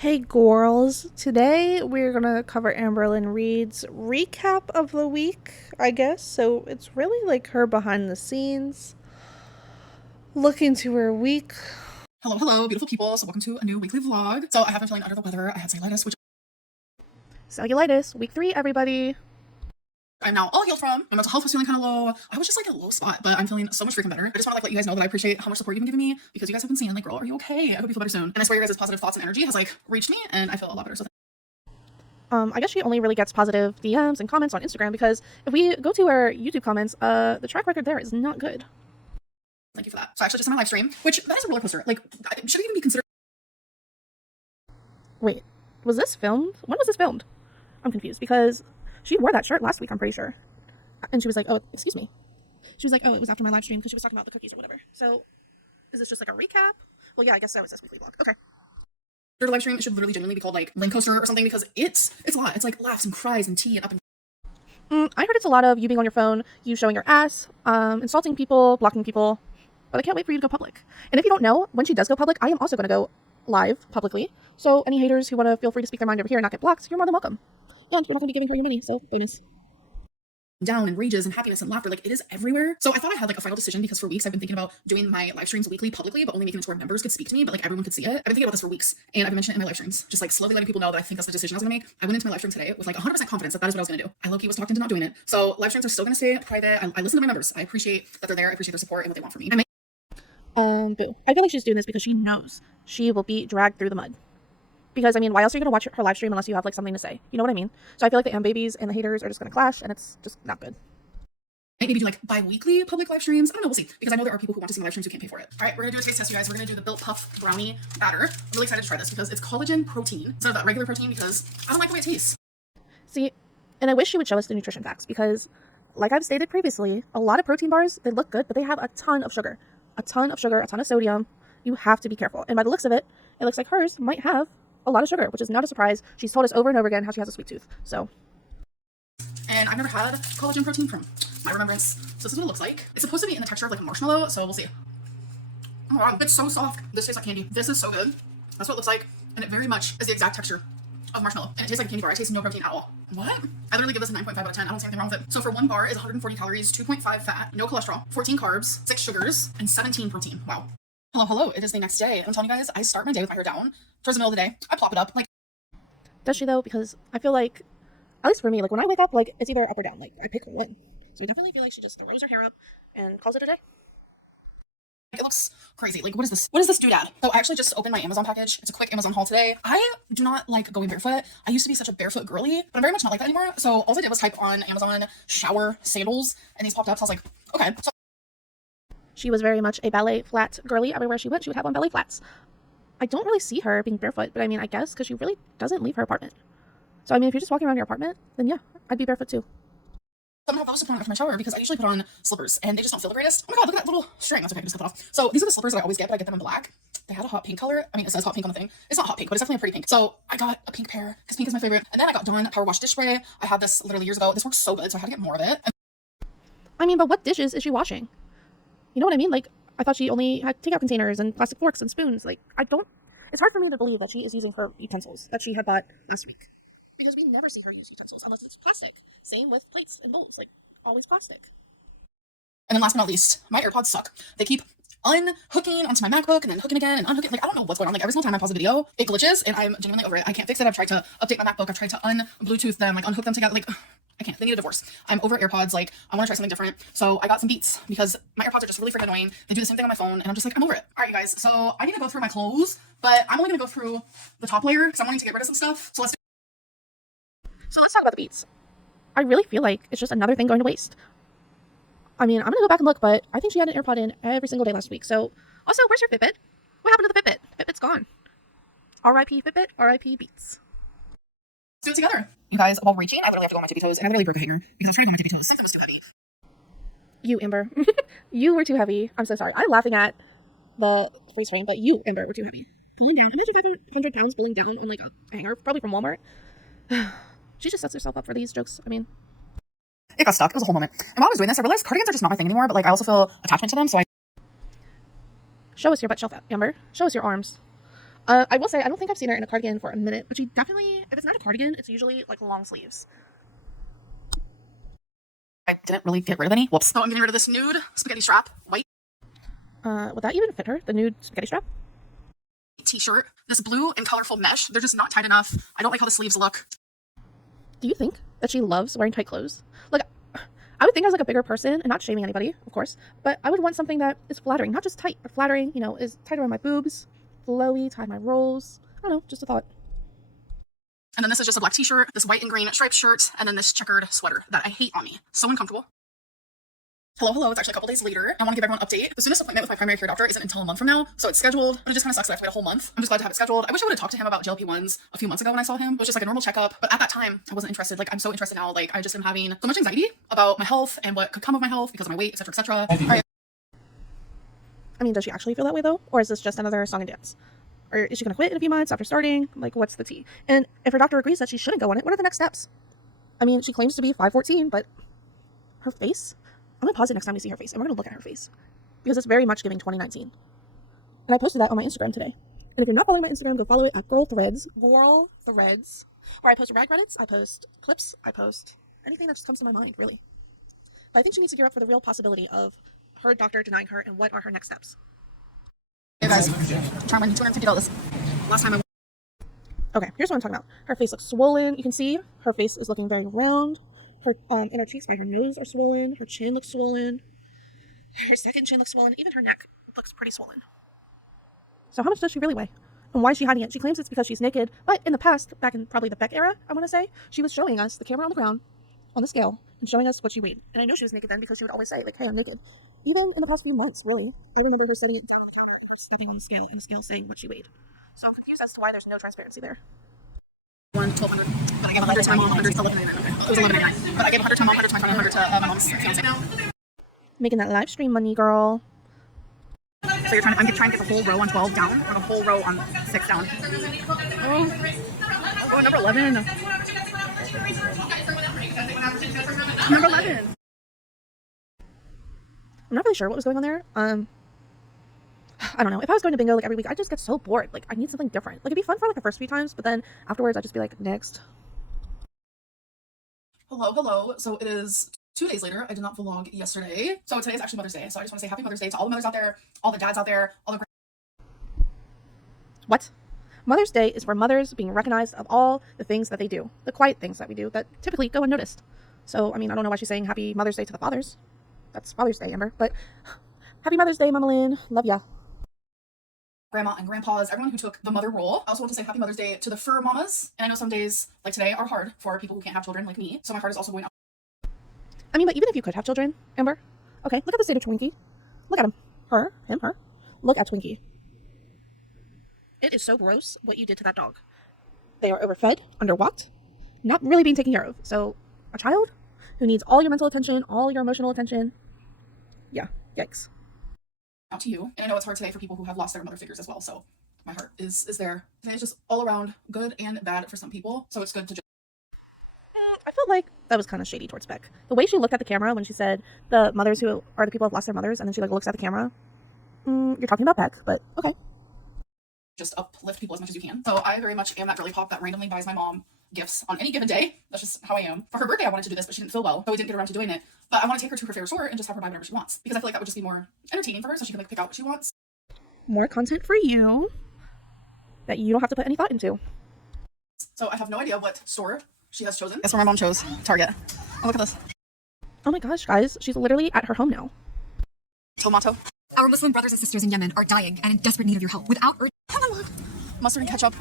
Hey girls, today we're gonna cover Amberlyn Reed's recap of the week, I guess. So it's really like her behind the scenes, look into her week. Hello, beautiful people. So welcome to a new weekly vlog. So I have been feeling under the weather. I had cellulitis, which Cellulitis, week 3, everybody. I'm now all healed from. My mental health was feeling kind of low. I was just like in a low spot, but I'm feeling so much freaking better. I just want to let you guys know that I appreciate how much support you've been giving me because you guys have been saying like, girl, are you okay? I hope you feel better soon. And I swear your guys' positive thoughts and energy has like reached me and I feel a lot better. So I guess she only really gets positive DMs and comments on Instagram because if we go to her YouTube comments, the track record there is not good. thank you for that. So I actually just did my live stream, which that is a roller coaster. Like, should it even be considered? Wait, was this filmed? When was this filmed? I'm confused because she wore that shirt last week, I'm pretty sure. And she was like, oh, excuse me. She was like, oh, it was after my live stream because she was talking about the cookies or whatever. So is this just like a recap? Well, yeah, I guess that was this weekly vlog. Okay. Your live stream, it should literally genuinely be called like Link Coaster or something because it's a lot. It's like laughs and cries and tea and up and I heard it's a lot of you being on your phone, you showing your ass, insulting people, blocking people. But I can't wait for you to go public. And if you don't know, when she does go public, I am also going to go live publicly. So any haters who want to feel free to speak their mind over here and not get blocked, you're more than welcome. And we're not going to be giving her your money, so bonus. down and rages and happiness and laughter. Like it is everywhere. So I thought I had like a final decision because for weeks I've been thinking about doing my live streams weekly publicly, but only making it to where members could speak to me, but like everyone could see it. I've been thinking about this for weeks and I've been mentioning it in my live streams, just like slowly letting people know that I think that's the decision I was gonna make. I went into my live stream today with like 100% confidence that that is what I was gonna do. I low-key was talked into not doing it. So live streams are still gonna stay private. I listen to my members. I appreciate that they're there. I appreciate their support and what they want from me. Boo. I feel like she's doing this because she knows she will be dragged through the mud. Because, I mean, why else are you going to watch her live stream unless you have, like, something to say? You know what I mean? So I feel like the babies and the haters are just going to clash, and it's just not good. Maybe do like bi-weekly public live streams. I don't know, we'll see. Because I know there are people who want to see my live streams who can't pay for it. All right, we're gonna do a taste test, you guys. We're gonna do the Built Puff Brownie batter. I'm really excited to try this because it's collagen protein instead of that regular protein because I don't like the way it tastes. See, and I wish she would show us the nutrition facts because, like I've stated previously, a lot of protein bars, they look good, but they have a ton of sugar. A ton of sugar, a ton of sodium. You have to be careful. And by the looks of it, it looks like hers might have a lot of sugar, which is not a surprise. She's told us over and over again how she has a sweet tooth. So. And I've never had collagen protein from my remembrance. So this is what it looks like. It's supposed to be in the texture of like a marshmallow, so we'll see. Oh my god, it's so soft. This tastes like candy. This is so good. That's what it looks like. And it very much is the exact texture of marshmallow. And it tastes like a candy bar. I taste no protein at all. What? I literally give this a 9.5 out of 10. I don't see anything wrong with it. So for one bar is 140 calories, 2.5 fat, no cholesterol, 14 carbs, 6 sugars, and 17 protein. Wow. Hello. It is the next day. And I'm telling you guys, I start my day with my hair down. Towards the middle of the day, I plop it up. Like, Does she though? Because I feel like, at least for me, like when I wake up, like it's either up or down. Like I pick one. So I definitely feel like she just throws her hair up and calls it a day. it looks crazy. Like, what is this? What is this doodad? So I actually just opened my Amazon package. It's a quick Amazon haul today. I do not like going barefoot. I used to be such a barefoot girly, but I'm very much not like that anymore. So all I did was type on Amazon shower sandals, and these popped up. So I was like, okay. So She was very much a ballet flat girly. Everywhere she went, she would have on ballet flats. I don't really see her being barefoot, but I mean, I guess because she really doesn't leave her apartment. So I mean, if you're just walking around your apartment, then yeah, I'd be barefoot too. somehow that was the point after my shower because I usually put on slippers and they just don't feel the greatest. Oh my god, look at that little string. That's okay, I just cut it off. So these are the slippers that I always get, but I get them in black. They had a hot pink color. I mean, it says hot pink on the thing. It's not hot pink, but it's definitely a pretty pink. So I got a pink pair because pink is my favorite. And then I got Dawn Power Wash Dish Spray. I had this literally years ago. This works so good, so I had to get more of it. I mean, but what dishes is she washing? You know what I mean? Like, I thought she only had takeout containers and plastic forks and spoons. Like, it's hard for me to believe that she is using her utensils that she had bought last week. Because we never see her use utensils unless it's plastic. Same with plates and bowls. Like, always plastic. And then last but not least, my AirPods suck. They keep unhooking onto my MacBook and then hooking again and unhooking. Like, I don't know what's going on. Like, every single time I pause a video, it glitches and I'm genuinely over it. I can't fix it. I've tried to update my MacBook. I've tried to un-Bluetooth them, like unhook them together. Like, I can't. They need a divorce. I'm over AirPods. Like, I want to try something different. So I got some Beats because my AirPods are just really freaking annoying. They do the same thing on my phone and I'm just like, I'm over it. All right, you guys. So I need to go through my clothes, but I'm only going to go through the top layer because I'm wanting to get rid of some stuff. So let's talk about the Beats. I really feel like it's just another thing going to waste. I mean, I'm going to go back and look, but I think she had an AirPod in every single day last week. So, also, where's your Fitbit? What happened to the Fitbit? Fitbit's gone. R.I.P. Fitbit, R.I.P. Beats. let's do it together. You guys, while reaching, I literally have to go on my tippy toes and I literally broke a hanger because I was trying to go on my tippy toes. Something was too heavy. You, Ember. You were too heavy. I'm so sorry. I'm laughing at the voice frame, but you, Ember, were too heavy. Pulling down. Imagine 500 pounds pulling down on like a hanger, probably from Walmart. She just sets herself up for these jokes. I mean, It got stuck. It was a whole moment. And while I was doing this, I realized cardigans are just not my thing anymore, but like I also feel attachment to them. So I show us your butt shelf, Ember. Show us your arms. I will say, I don't think I've seen her in a cardigan for a minute, but she definitely, if it's not a cardigan, it's usually like long sleeves. I didn't really get rid of any. Whoops. So I'm getting rid of this nude spaghetti strap, white Would that even fit her? The nude spaghetti strap? t-shirt, this blue and colorful mesh. They're just not tight enough. I don't like how the sleeves look. Do you think that she loves wearing tight clothes? Like, I would think as like a bigger person, and not shaming anybody, of course, but I would want something that is flattering, not just tight, but flattering, you know, is tight around my boobs, flowy, tie my rolls. I don't know, just a thought. And then this is just a black t-shirt, this white and green striped shirt, and then this checkered sweater that I hate on me. So uncomfortable. Hello, it's actually a couple days later. I want to give everyone an update. The soonest appointment with my primary care doctor isn't until a month from now, so it's scheduled, but it just kind of sucks that I have to wait a whole month. I'm just glad to have it scheduled. I wish I would have talked to him about GLP-1s a few months ago when I saw him. It was just like a normal checkup, but at that time, I wasn't interested. Like, I'm so interested now. Like, I just am having so much anxiety about my health and what could come of my health because of my weight, etc., etc. Right. I mean, does she actually feel that way though? Or is this just another song and dance? Or is she going to quit in a few months after starting? Like, what's the tea? And if her doctor agrees that she shouldn't go on it, what are the next steps? I mean, she claims to be 5'14", but her face? I'm going to pause it next time we see her face, and we're going to look at her face. Because it's very much giving 2019. And I posted that on my Instagram today. And if you're not following my Instagram, go follow it at Girl Threads. Girl Threads. Where I post rag Reddits, I post clips, I post anything that just comes to my mind, really. But I think she needs to gear up for the real possibility of her doctor denying her and what are her next steps. Hey guys, trying my $250. Last time I Okay, here's what I'm talking about. Her face looks swollen. You can see her face is looking very round. Her inner cheeks by her nose are swollen. Her chin looks swollen. Her second chin looks swollen. Even her neck looks pretty swollen. So how much does she really weigh? And why is she hiding it? She claims it's because she's naked. But in the past, back in probably the Beck era, I want to say, she was showing us the camera on the ground, on the scale, and showing us what she weighed. And I know she was naked then because she would always say, like, hey, I'm naked. Even in the past few months, really. I remember her sitting her stepping on the scale and the scale saying what she weighed. So I'm confused as to why there's no transparency there. 1,200, but I gave 100 to my mom, 100 to 11.99. Okay, it was 11.99, but I gave 100 to my mom, 100 to my friend, 100 to my mom's fiance. Making that live stream money, girl. So you're trying to, I'm trying to get the whole row on 12 down, or the whole row on 6 down. Oh, number 11. Number 11. I'm not really sure what was going on there. I don't know. If I was going to bingo like every week, I'd just get so bored. Like, I need something different. Like, it'd be fun for like the first few times, but then afterwards, I'd just be like, next. Hello. So it is 2 days later. I did not vlog yesterday. So today is actually Mother's Day. So I just want to say happy Mother's Day to all the mothers out there, all the dads out there, all the... What? Mother's Day is for mothers being recognized of all the things that they do, the quiet things that we do that typically go unnoticed. So, I mean, I don't know why she's saying happy Mother's Day to the fathers. That's Father's Day, Amber. But happy Mother's Day, Mama Lynn. Love ya. Grandma and grandpas, everyone who took the mother role. I also want to say happy Mother's Day to the fur mamas. And I know some days like today are hard for people who can't have children like me. So my heart is also going out. I mean, but even if you could have children, Amber, okay, look at the state of Twinkie. Look at him. Her. Look at Twinkie. It is so gross what you did to that dog. They are overfed, underwalked, not really being taken care of. So a child who needs all your mental attention, all your emotional attention. Yeah, yikes. Out to you. And I know it's hard today for people who have lost their mother figures as well. So my heart is there. Today is just all around good and bad for some people. So it's good to just... I felt like that was kind of shady towards Beck. The way she looked at the camera when she said the mothers who are the people who have lost their mothers, and then she like looks at the camera. You're talking about Beck, but okay. Just uplift people as much as you can. So I very much am that girly pop that randomly buys my mom gifts on any given day. That's just how I am. For her birthday, I wanted to do this, but she didn't feel well, so we didn't get around to doing it. But I want to take her to her favorite store and just have her buy whatever she wants, because I feel like that would just be more entertaining for her, so she can like pick out what she wants. More content for you that you don't have to put any thought into. So I have no idea what store she has chosen. That's where my mom chose. Target. Oh, look at this. Oh my gosh, guys, she's literally at her home now. Tomato. Our Muslim brothers and sisters in Yemen are dying and in desperate need of your help. Without Mustard and ketchup.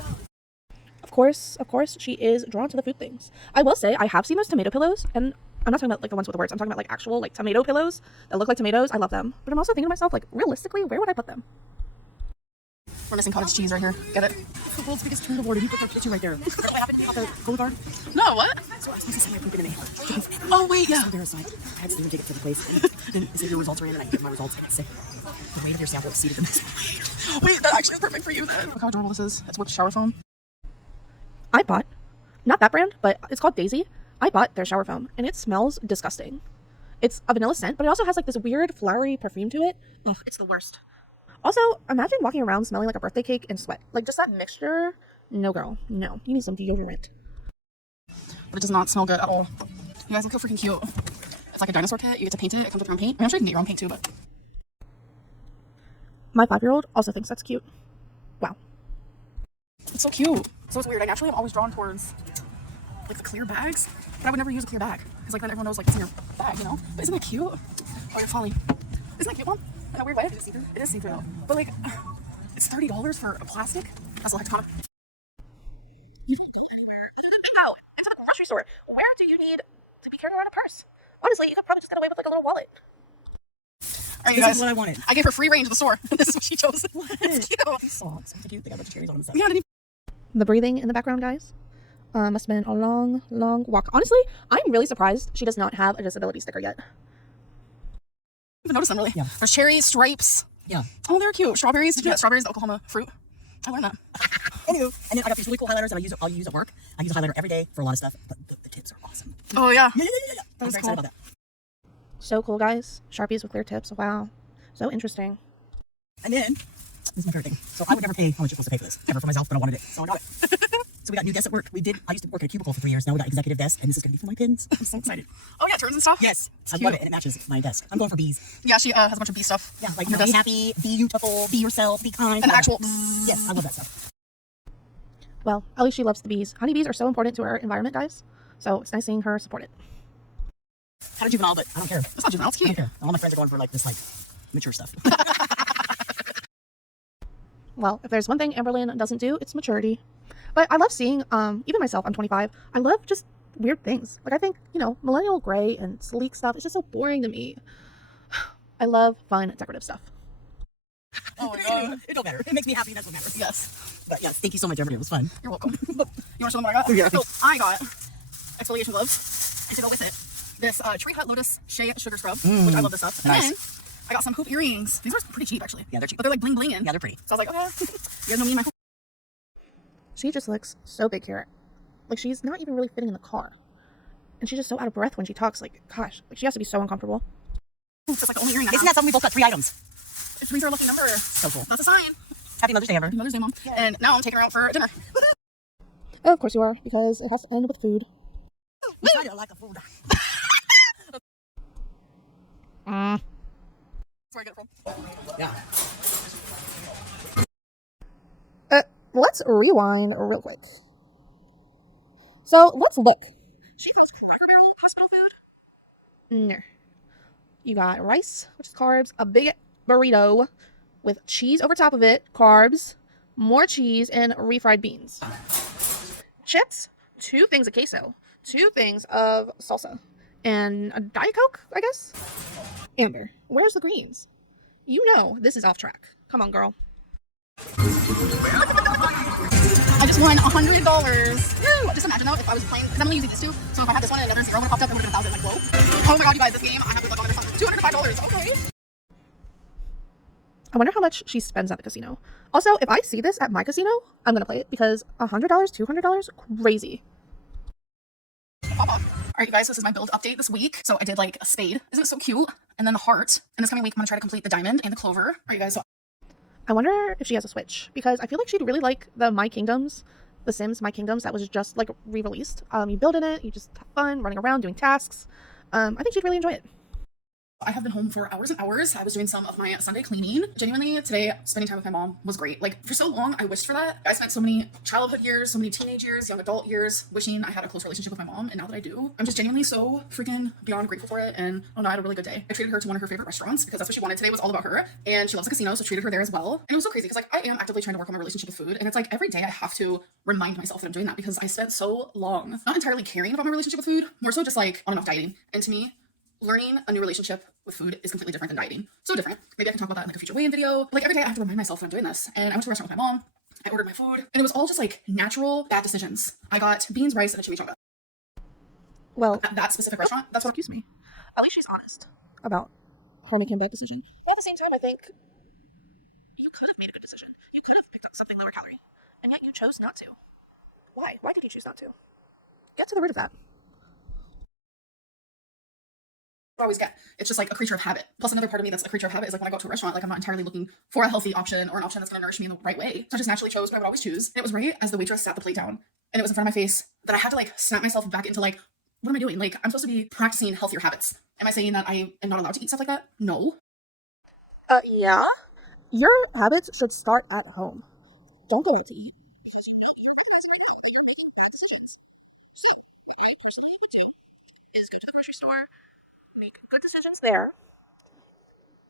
Of course, she is drawn to the food things. I will say, I have seen those tomato pillows, and I'm not talking about like the ones with the words. I'm talking about like actual like tomato pillows that look like tomatoes. I love them. But I'm also thinking to myself, like, realistically, where would I put them? We're missing cottage cheese right here. Get it? the world's biggest turn of order. You put that picture right there. What happened to the boulevard? No, what? So I was supposed to send my poop in a Oh, wait, yeah. Verify. I had to even take it to the place. And they said your results are in, and I give my results, and it's sick. The weight of your sample exceeded the best. Wait, that actually is perfect for you then. Look how adorable this is. It's with shower foam. I bought, not that brand, but it's called Daisy. I bought their shower foam, and it smells disgusting. It's a vanilla scent, but it also has like this weird flowery perfume to it. Ugh, it's the worst. Also, imagine walking around smelling like a birthday cake and sweat. Like, just that mixture. No, girl. No. You need some deodorant. But it does not smell good at all. You guys look how freaking cute. It's like a dinosaur kit. You get to paint it. It comes with your own paint. I'm sure you can get your own paint too, but My 5-year-old also thinks that's cute. Wow. it's so cute. So it's weird. I naturally am always drawn towards like the clear bags, but I would never use a clear bag because like then everyone knows like it's in your bag, you know? But isn't that cute? Oh, you're falling. Isn't that cute, Mom? In that weird way? It is see-through. It is see-through. But like, it's $30 for a plastic. That's a lifetime. How? It's at the grocery store. Where do you need to be carrying around a purse? Honestly, you could probably just get away with like a little wallet. All right, you This guys. is what I wanted. I gave her free range of the store. This is what she chose. It's cute. These socks. So cute. They got a bunch of cherries on them. Yeah, I didn't The breathing in the background, guys, must have been a long, long walk. Honestly, I'm really surprised she does not have a disability sticker yet. even notice them really. Yeah. There's cherries, stripes. Yeah. Oh, they're cute. Strawberries. Did you get strawberries? The Oklahoma fruit. I learned that. Anywho, and then I got these really cool highlighters that I'll use at work. I use a highlighter every day for a lot of stuff, but the tips are awesome. Oh yeah. Yeah. I'm That's very cool. excited about that. So cool, guys. Sharpies with clear tips. Wow. So interesting. And then, this is my favorite thing. So I would never pay how much you're supposed to pay for this, ever for myself, but I wanted it, so I got it. So we got new desks at work. I used to work at a cubicle for 3 years. Now we got executive desk, and this is gonna be for my pins. I'm so excited. Oh yeah, turns and stuff. Yes, I Cute. love it, and it matches my desk. I'm going for bees. Yeah, she has a bunch of bee stuff. Yeah, like on her be desk. happy, be beautiful, be yourself, be kind. An all that. actual. Yes, I love that stuff. Well, at least she loves the bees. Honeybees are so important to our environment, guys. So it's nice seeing her support it. Kind of juvenile, but I don't care. It's not juvenile. It's I don't cute. care. All my friends are going for like this like mature stuff. Well, if there's one thing Amberlynn doesn't do, it's maturity. But I love seeing, even myself, I'm 25, I love just weird things. Like, I think, millennial gray and sleek stuff is just so boring to me. I love fun, decorative stuff. Oh my god. It don't matter. It makes me happy. That's what matters. Yes. But yeah, thank you so much, everybody. It was fun. You're welcome. You want to show them what I got? Yeah. So I got exfoliation gloves, and to go with it, this Tree Hut Lotus Shea Sugar Scrub, which I love this stuff. And Nice. then I got some hoop earrings. These are pretty cheap, actually. Yeah, they're cheap. But they're like bling blinging. Yeah, they're pretty. So I was like, okay. You guys know me and my hoop. She just looks so big here. Like, she's not even really fitting in the car. And she's just so out of breath when she talks. Like, gosh, like she has to be so uncomfortable. It's like the only earring I Isn't have. that something we both got 3 items? It means our lucky number. So cool. That's a sign. Happy Mother's Day, Amber. Happy Mother's Day, Mom. And now I'm taking her out for dinner. Oh, of course you are, because it has to end with food. We tried it like a food. Mm. That's where I get it from. Yeah. Let's rewind real quick. So, let's look. She throws Cracker Barrel hospital food. No. You got rice, which is carbs, a big burrito with cheese over top of it, carbs, more cheese, and refried beans. Chips, 2 things of queso, 2 things of salsa, and a Diet Coke, I guess? Amber, where's the greens? You know this is off track. Come on, girl. I just won $100. Woo! Just imagine though if I was playing, because I'm only using these two. So if I had this one and another zero would have popped up, it would have been 1,000. Like, whoa. Oh my god, you guys, this game, I have to look on the $205. Okay. I wonder how much she spends at the casino. Also, if I see this at my casino, I'm gonna play it because $100, $200, crazy. All right, you guys, this is my build update this week. So I did like a spade. Isn't it so cute? And then the heart. And this coming week, I'm gonna try to complete the diamond and the clover. All right, you guys, so I wonder if she has a Switch because I feel like she'd really like the My Kingdoms, the Sims My Kingdoms that was just like re-released. You build in it, you just have fun running around doing tasks. I think she'd really enjoy it. I have been home for hours and hours. I was doing some of my Sunday cleaning. Genuinely, today, spending time with my mom was great. Like, for so long, I wished for that. I spent so many childhood years, so many teenage years, young adult years, wishing I had a close relationship with my mom. And now that I do, I'm just genuinely so freaking beyond grateful for it. And oh no, I had a really good day. I treated her to one of her favorite restaurants because that's what she wanted. Today was all about her. And she loves the casino, so treated her there as well. And it was so crazy because, like, I am actively trying to work on my relationship with food. And it's like every day I have to remind myself that I'm doing that because I spent so long not entirely caring about my relationship with food, more so just like on and off dieting. And to me, learning a new relationship with food is completely different than dieting. So different. Maybe I can talk about that in like a future weigh-in video. But like every day I have to remind myself that I'm doing this. And I went to a restaurant with my mom. I ordered my food. And it was all just like natural, bad decisions. I got beans, rice, and a chimichanga. Well, At that specific restaurant, that's what excuse me. At least she's honest about her making a bad decision. But at the same time, I think you could have made a good decision. You could have picked up something lower calorie, and yet you chose not to. Why? Why did you choose not to? Get to the root of that. I always get. It's just like a creature of habit. Plus another part of me that's a creature of habit is like when I go to a restaurant, like I'm not entirely looking for a healthy option or an option that's going to nourish me in the right way. So I just naturally chose what I would always choose. And it was right as the waitress sat the plate down and it was in front of my face that I had to like snap myself back into like, what am I doing? Like I'm supposed to be practicing healthier habits. Am I saying that I am not allowed to eat stuff like that? No. Yeah? Your habits should start at home. Don't go out to eat. Is go to the grocery store, make good decisions there.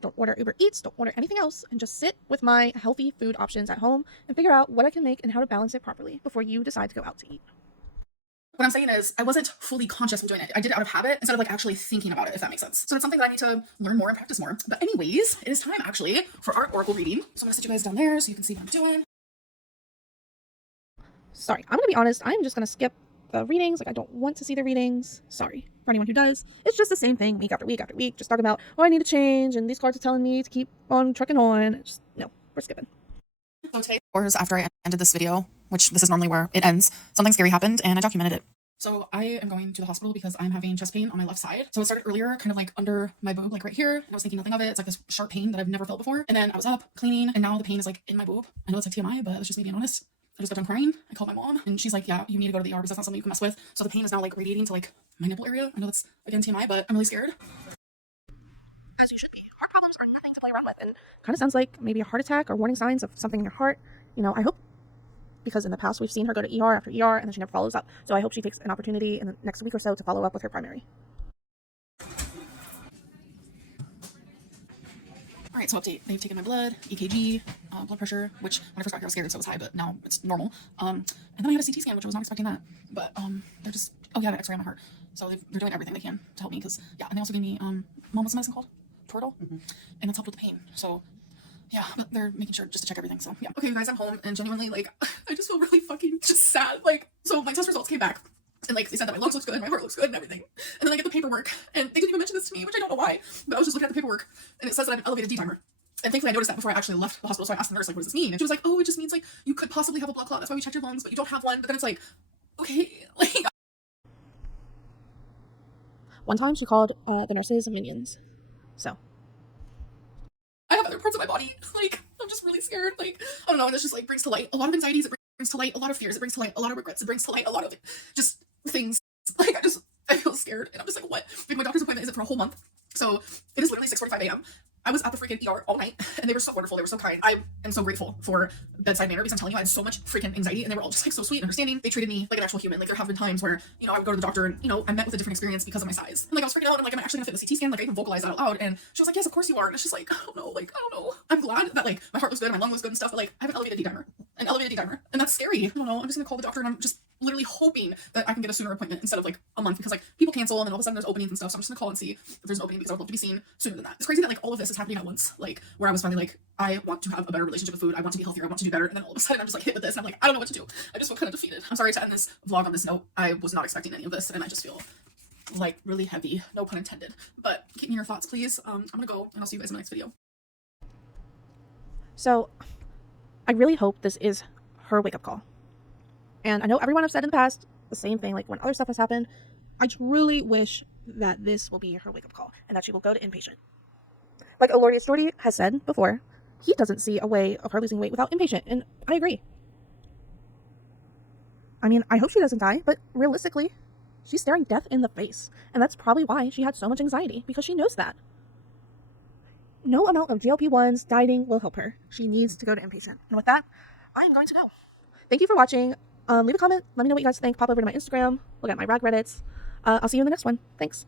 Don't order Uber Eats, don't order anything else, and just sit with my healthy food options at home and figure out what I can make and how to balance it properly before you decide to go out to eat. What I'm saying is I wasn't fully conscious of doing it. I did it out of habit instead of like actually thinking about it, if that makes sense. So it's something that I need to learn more and practice more. But anyways, it is time actually for our oracle reading. So I'm gonna sit you guys down there so you can see what I'm doing. Sorry, I'm gonna be honest, I'm just gonna skip the readings. Like, I don't want to see the readings. Sorry for anyone who does. It's just the same thing week after week after week. Just talk about, oh, I need to change, and these cards are telling me to keep on trucking on. Just, no, we're skipping. So today, hours after I ended this video, which this is normally where it ends, something scary happened and I documented it. So I am going to the hospital because I'm having chest pain on my left side. So it started earlier, kind of like under my boob, like right here. And I was thinking nothing of it. It's like this sharp pain that I've never felt before. And then I was up cleaning and now the pain is like in my boob. I know it's like TMI, but it's just me being honest. I just got done crying. I called my mom and she's like, yeah, you need to go to the ER because that's not something you can mess with. So the pain is now like radiating to like my nipple area. I know that's again TMI, but I'm really scared. As you should be. Heart problems are nothing to play around with, and kind of sounds like maybe a heart attack or warning signs of something in your heart. You know, I hope, because in the past we've seen her go to ER after ER and then she never follows up. So I hope she takes an opportunity in the next week or so to follow up with her primary. All right, so update. They've taken my blood, EKG, blood pressure, which when I first got here I was scared, so it was high, but now it's normal. And then I had a CT scan, which I was not expecting that. But they're just, oh yeah, I got X-ray on my heart. So they're doing everything they can to help me because, yeah, and they also gave me, mom, what's the medicine called? Toradol? And that's helped with the pain. So yeah, but they're making sure just to check everything, so yeah. Okay, you guys, I'm home, and genuinely, like, I just feel really fucking just sad. Like, so my test results came back, and like, they said that my lungs looks good, my heart looks good, and everything. And then I get the paperwork, and they didn't even mention this to me, which I don't know why, but I was just looking at the paperwork, and it says that I have an elevated D-dimer. And thankfully I noticed that before I actually left the hospital, so I asked the nurse, like, what does this mean? And she was like, oh, it just means, like, you could possibly have a blood clot, that's why we checked your lungs, but you don't have one. But then it's like, okay, like... One time she called the nurses minions. So I have other parts of my body, like, I'm just really scared, like, I don't know, and this just, like, brings to light a lot of anxieties, it brings to light a lot of fears, it brings to light a lot of regrets, it brings to light a lot of just things, like, I feel scared, and I'm just like, what? Like, my doctor's appointment isn't for a whole month, so it is literally 6:45 a.m. I was at the freaking ER all night, and they were so wonderful, they were so kind. I am so grateful for bedside manner, because I'm telling you, I had so much freaking anxiety, and they were all just, like, so sweet and understanding. They treated me like an actual human. Like, there have been times where, you know, I would go to the doctor, and, you know, I met with a different experience because of my size. And, like, I was freaking out, and, like, I'm actually gonna fit the CT scan, like, I even vocalized that out loud, and she was like, yes, of course you are, and it's just like, I don't know, like, I don't know. I'm glad that, like, my heart looks good, my lung looks good and stuff, but, like, I have an elevated D-dimer, and that's scary. I don't know, I'm just gonna call the doctor, and I'm just literally hoping that I can get a sooner appointment instead of like a month, because like people cancel and then all of a sudden there's openings and stuff, so I'm just gonna call and see if there's an opening, because I would love to be seen sooner than that. It's crazy that like all of this is happening at once, like where I was finally like, I want to have a better relationship with food, I want to be healthier, I want to do better, and then all of a sudden I'm just like hit with this and I'm like, I don't know what to do. I just feel kind of defeated. I'm sorry to end this vlog on this note. I was not expecting any of this and I just feel like really heavy, no pun intended, but keep me in your thoughts please. I'm gonna go and I'll see you guys in my next video. So I really hope this is her wake-up call. And I know everyone I've said in the past the same thing, like when other stuff has happened. I truly wish that this will be her wake-up call and that she will go to inpatient. Like Alordius Jordy has said before, he doesn't see a way of her losing weight without inpatient, and I agree. I mean, I hope she doesn't die, but realistically, she's staring death in the face, and that's probably why she had so much anxiety, because she knows that. No amount of GLP-1s, dieting will help her. She needs to go to inpatient. And with that, I am going to go. Thank you for watching. Leave a comment. Let me know what you guys think. Pop over to my Instagram. Look at my rag Reddits. I'll see you in the next one. Thanks.